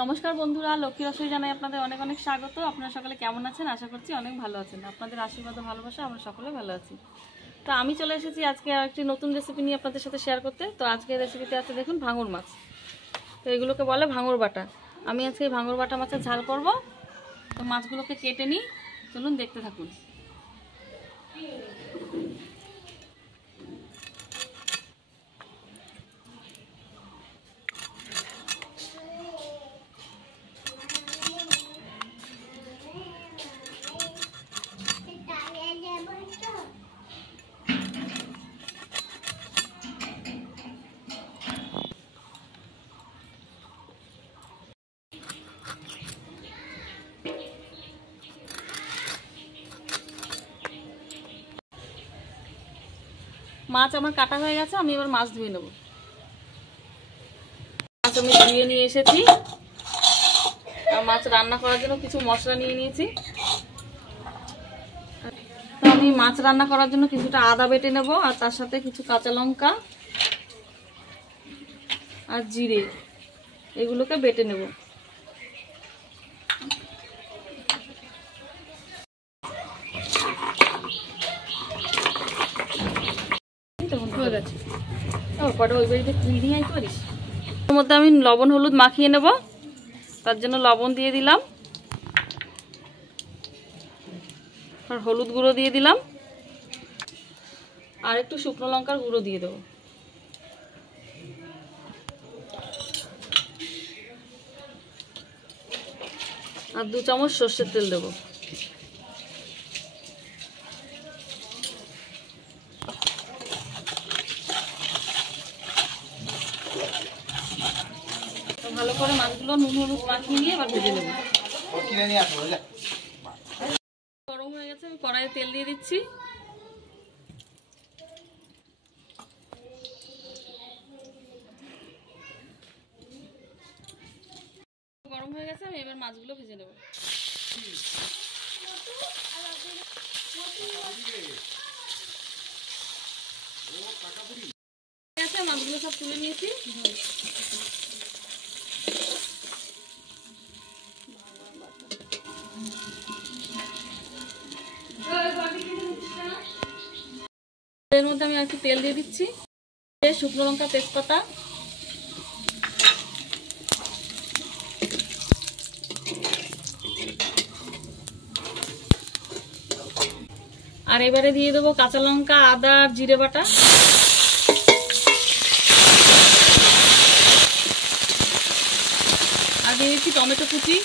নমস্কার বন্ধুরা, লক্ষ্মী রসই জানাই আপনাদের অনেক অনেক স্বাগত। আপনারা সকলে কেমন আছেন? আশা করছি অনেক ভালো আছেন। আপনাদের আশীর্বাদ ও ভালোবাসা আমরা সকলে ভালো আছি। তো আমি চলে এসেছি আজকে একটি নতুন রেসিপি নিয়ে আপনাদের সাথে শেয়ার করতে। তো আজকে রেসিপিতে আছে দেখুন ভাঙর মাছ। তো এগুলোকে বলে ভাঙর বাটা। আমি আজকে ভাঙর বাটা মাছের ঝাল করব। তো মাছগুলোকে কেটে নিই, চলুন দেখতে থাকুন। মাছ আমার কাটা হয়ে গেছে, আমি এবার মাছ ধুয়ে নেব। মাছ আমি ধুয়ে নিয়ে এসেছি। আর মাছ রান্না করার জন্য কিছু মশলা নিয়ে নিয়েছি। তো আমি মাছ রান্না করার জন্য কিছুটা আদা বেটে নেব, আর তার সাথে কিছু কাঁচা লঙ্কা আর জিরে এগুলোকে বেটে নেব। হয়ে গেছে। ওই বাড়িতে কি দিয়ে আই করিস। এর মধ্যে আমি লবণ হলুদ মাখিয়ে নেব, তার জন্য লবণ দিয়ে দিলাম, আর হলুদ গুঁড়ো দিয়ে দিলাম, আর একটু শুকনো লঙ্কার গুঁড়ো দিয়ে দেবো। আর 2 চামচ সর্ষের তেল দেবো। ভালো করে মাছগুলো নুন হলুদ মাখিয়ে নিয়ে এবার ভেজে নেব। গরম হয়ে গেছে, আমি কড়াইয়ে তেল দিয়ে দিচ্ছি। গরম হয়ে গেছে, আমি এবার মাছগুলো ভেজে নেব। মাছগুলো সব তুলে নিয়েছি। এর মধ্যে আমি একটু তেল দিয়ে দিচ্ছি, শুকনো লঙ্কা তেজপাতা, আর এবারে দিয়ে দেবো কাঁচা লঙ্কা, আদা আর জিরে বাটা, আর দিয়ে দিচ্ছি টমেটো কুচি,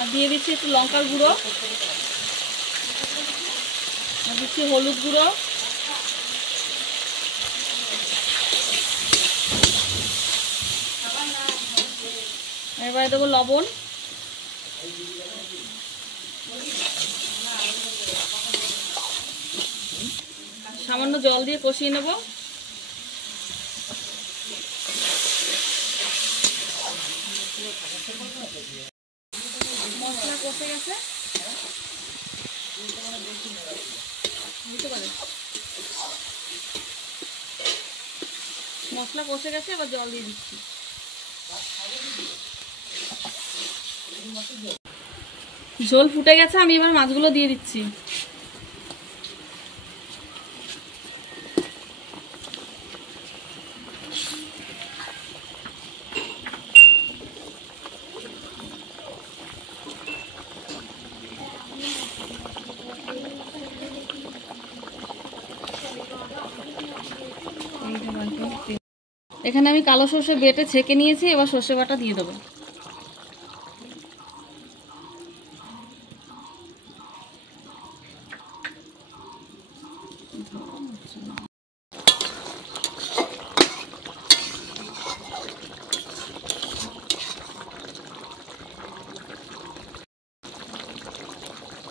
আর দিয়ে দিচ্ছি একটু লঙ্কার গুঁড়ো, আর দিচ্ছি হলুদ গুঁড়ো, এবারে দেবো লবণ, সামান্য জল দিয়ে কষিয়ে নেব। মশলা কষে গেছে, মশলা কষে গেছে, এবার জল দিয়ে দিচ্ছি। ঝোল ফুটে গেছে, আমি এবার মাছগুলো দিয়ে দিচ্ছি। এখানে আমি কালো সর্ষে বেটে ছেঁকে নিয়েছি, এবার সর্ষে বাটা দিয়ে দেবো।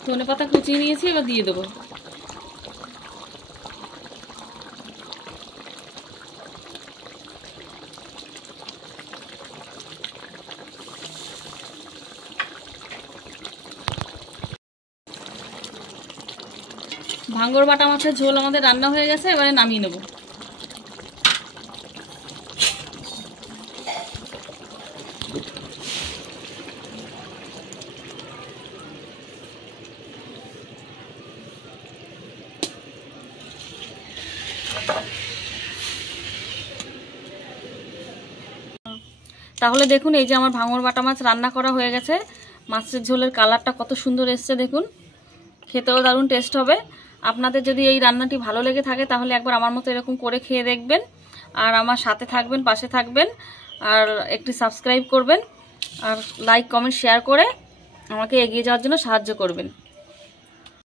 ধনেপাতা কুচিয়ে নিয়েছি, এবার দিয়ে দেবো। ভাঙর বাটা মাছের ঝোল আমাদের রান্না হয়ে গেছে, এবারে নামিয়ে নেব। তাহলে দেখুন এই যে আমার ভাঙর বাটা মাছ রান্না করা হয়ে গেছে। মাছের ঝোলের কালারটা কত সুন্দর এসছে দেখুন, খেতেও দারুণ টেস্ট হবে। আপনাদের যদি এই রান্নাটি ভালো লেগে থাকে তাহলে একবার আমার মতো এরকম করে খেয়ে দেখবেন, আর আমার সাথে থাকবেন, পাশে থাকবেন, আর একটু সাবস্ক্রাইব করবেন, আর লাইক কমেন্ট শেয়ার করে আমাকে এগিয়ে যাওয়ার জন্য সাহায্য করবেন।